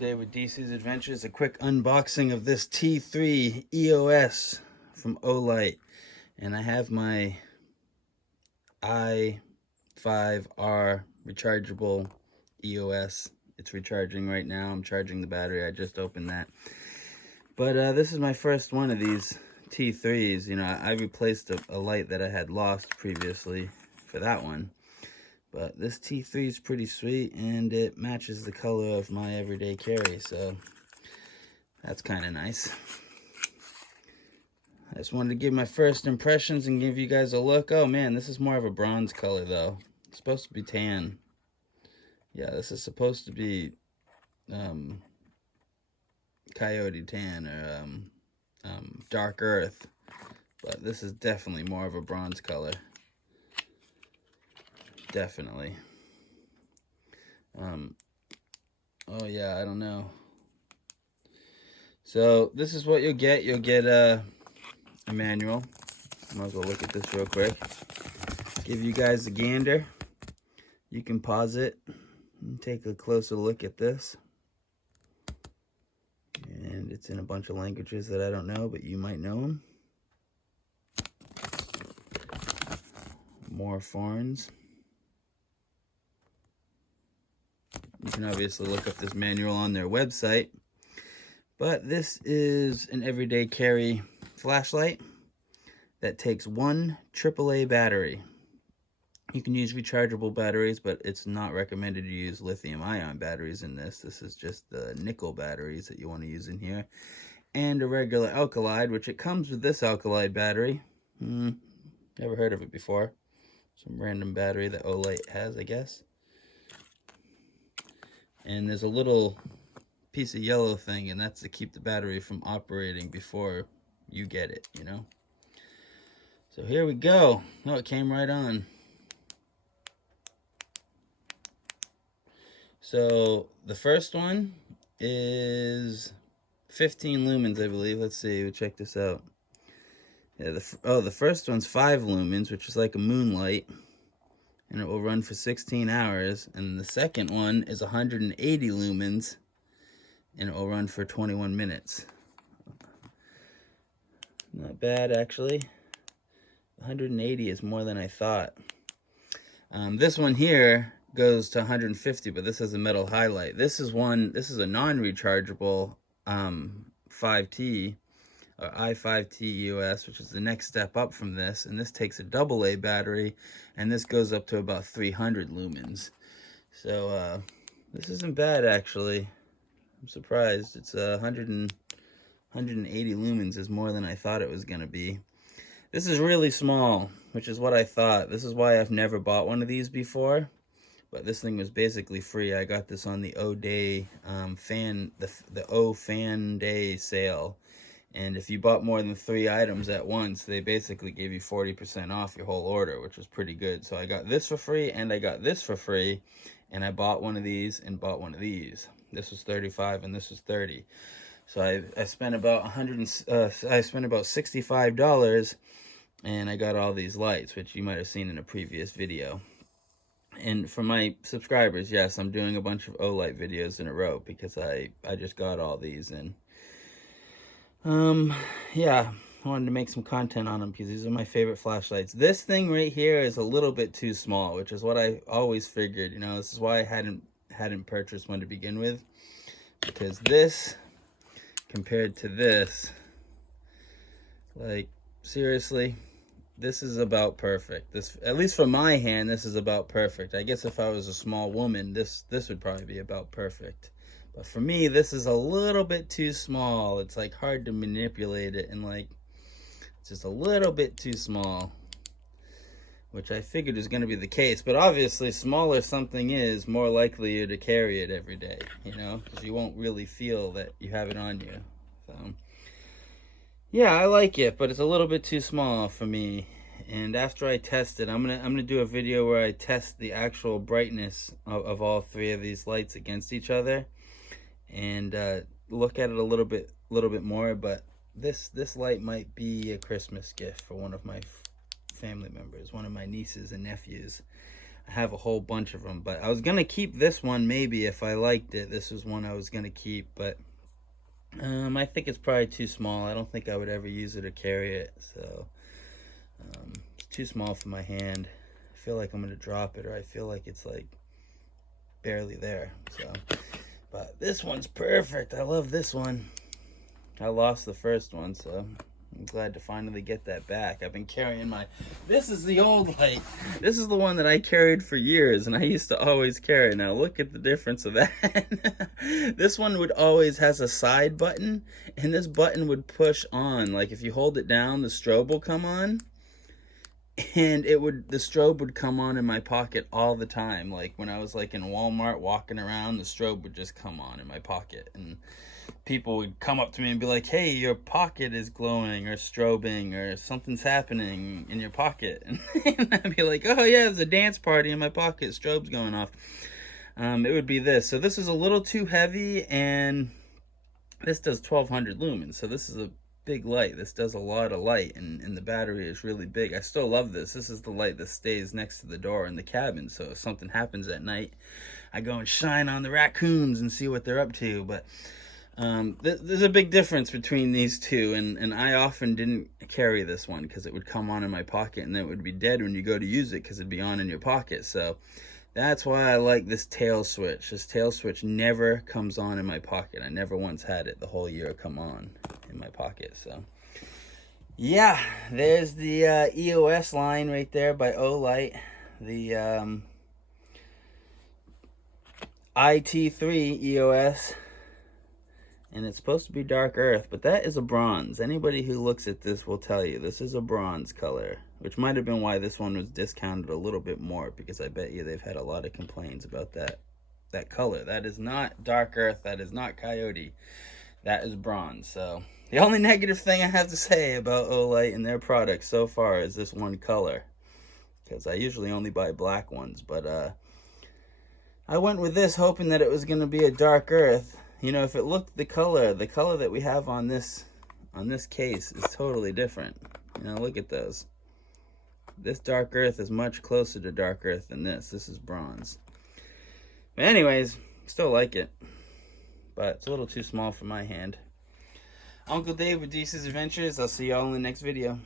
day with DEECEE's Adventures. A quick unboxing of this T3 EOS from OLIGHT. And I have my i5R rechargeable EOS. It's recharging right now. I'm charging the battery. I just opened that. But this is my first one of these T3s. You know, I replaced a light that I had lost previously for that one. But this T3 is pretty sweet, and it matches the color of my everyday carry, so that's kind of nice. I just wanted to give my first impressions and give you guys a look. Oh man, this is more of a bronze color though. It's supposed to be tan. Yeah, this is supposed to be coyote tan or dark earth, but this is definitely more of a bronze color. Definitely. Oh yeah, I don't know. So this is what you'll get. You'll get a manual. Might as well look at this real quick. Give you guys a gander. You can pause it and take a closer look at this. And it's in a bunch of languages that I don't know, but you might know them. More foreigns. You can obviously look up this manual on their website, but this is an everyday carry flashlight that takes one AAA battery. You can use rechargeable batteries, but it's not recommended to use lithium-ion batteries in this. This is just the nickel batteries that you want to use in here, and a regular alkali, which it comes with this alkali battery. Never heard of it before. Some random battery that OLIGHT has, I guess. And there's a little piece of yellow thing, and that's to keep the battery from operating before you get it, you know? So here we go. Oh, it came right on. So the first one is 15 lumens, I believe. Let's see, we'll check this out. Yeah, the first one's 5 lumens, which is like a moonlight. And it will run for 16 hours. And the second one is 180 lumens, and it will run for 21 minutes. Not bad, actually. 180 is more than I thought. This one here goes to 150, but this has a metal highlight. This is a non-rechargeable 5T, or i3T EOS, which is the next step up from this, and this takes a AA battery, and this goes up to about 300 lumens. So this isn't bad, actually. I'm surprised. It's 180 lumens is more than I thought it was going to be. This is really small, which is what I thought. This is why I've never bought one of these before, but this thing was basically free. I got this on the O-Day the O-Fan Day sale. And if you bought more than 3 items at once, they basically gave you 40% off your whole order, which was pretty good. So I got this for free, and I got this for free, and I bought one of these and bought one of these. This was $35, and this was $30. So I spent about $65, and I got all these lights, which you might have seen in a previous video. And for my subscribers, yes, I'm doing a bunch of OLIGHT videos in a row because I just got all these, and yeah, I wanted to make some content on them because these are my favorite flashlights. This thing right here is a little bit too small, which is what I always figured. You know, this is why I hadn't purchased one to begin with, because this compared to this, like, seriously, this is about perfect. This, at least for my hand, this is about perfect. I guess if I was a small woman, this would probably be about perfect. But for me, this is a little bit too small. It's like hard to manipulate it, and like it's just a little bit too small, which I figured was going to be the case. But obviously, smaller something is, more likely you to carry it every day, you know, because you won't really feel that you have it on you. So yeah, I like it, but it's a little bit too small for me. And after I test it, I'm gonna do a video where I test the actual brightness of all 3 of these lights against each other, and look at it a little bit more. But this light might be a Christmas gift for one of my family members, one of my nieces and nephews. I have a whole bunch of them, but I was gonna keep this one maybe if I liked it. This was one I was gonna keep, but I think it's probably too small. I don't think I would ever use it or carry it, so it's too small for my hand. I feel like I'm gonna drop it, or I feel like it's like barely there. So, but this one's perfect. I love this one. I lost the first one, so I'm glad to finally get that back. I've been carrying this is the old light. This is the one that I carried for years, and I used to always carry. Now look at the difference of that. This one would always has a side button, and this button would push on. Like if you hold it down, the strobe will come on, and the strobe would come on in my pocket all the time. Like when I was like in Walmart walking around, the strobe would just come on in my pocket, and people would come up to me and be like, hey, your pocket is glowing or strobing or something's happening in your pocket. And I'd be like, oh yeah, there's a dance party in my pocket, strobe's going off. It would be this. So this is a little too heavy, and this does 1200 lumens. So this is a big light. This does a lot of light, and the battery is really big. I still love this. This is the light that stays next to the door in the cabin. So if something happens at night, I go and shine on the raccoons and see what they're up to. But there's a big difference between these two, and I often didn't carry this one because it would come on in my pocket, and then it would be dead when you go to use it because it'd be on in your pocket. So that's why I like this tail switch. This tail switch never comes on in my pocket. I never once had it the whole year come on in my pocket. So yeah, there's the EOS line right there by OLIGHT. The i3T EOS. And it's supposed to be dark earth, but that is a bronze. Anybody who looks at this will tell you this is a bronze color, which might have been why this one was discounted a little bit more, because I bet you they've had a lot of complaints about that color. That is not dark earth. That is not coyote. That is bronze. So the only negative thing I have to say about OLIGHT and their products so far is this one color, because I usually only buy black ones, but I went with this hoping that it was going to be a dark earth. You know, if it looked the color that we have on this case is totally different. You know, look at those. This dark earth is much closer to dark earth than this. This is bronze. But anyways, still like it, but it's a little too small for my hand. Uncle Dave with DEECEE's Adventures. I'll see y'all in the next video.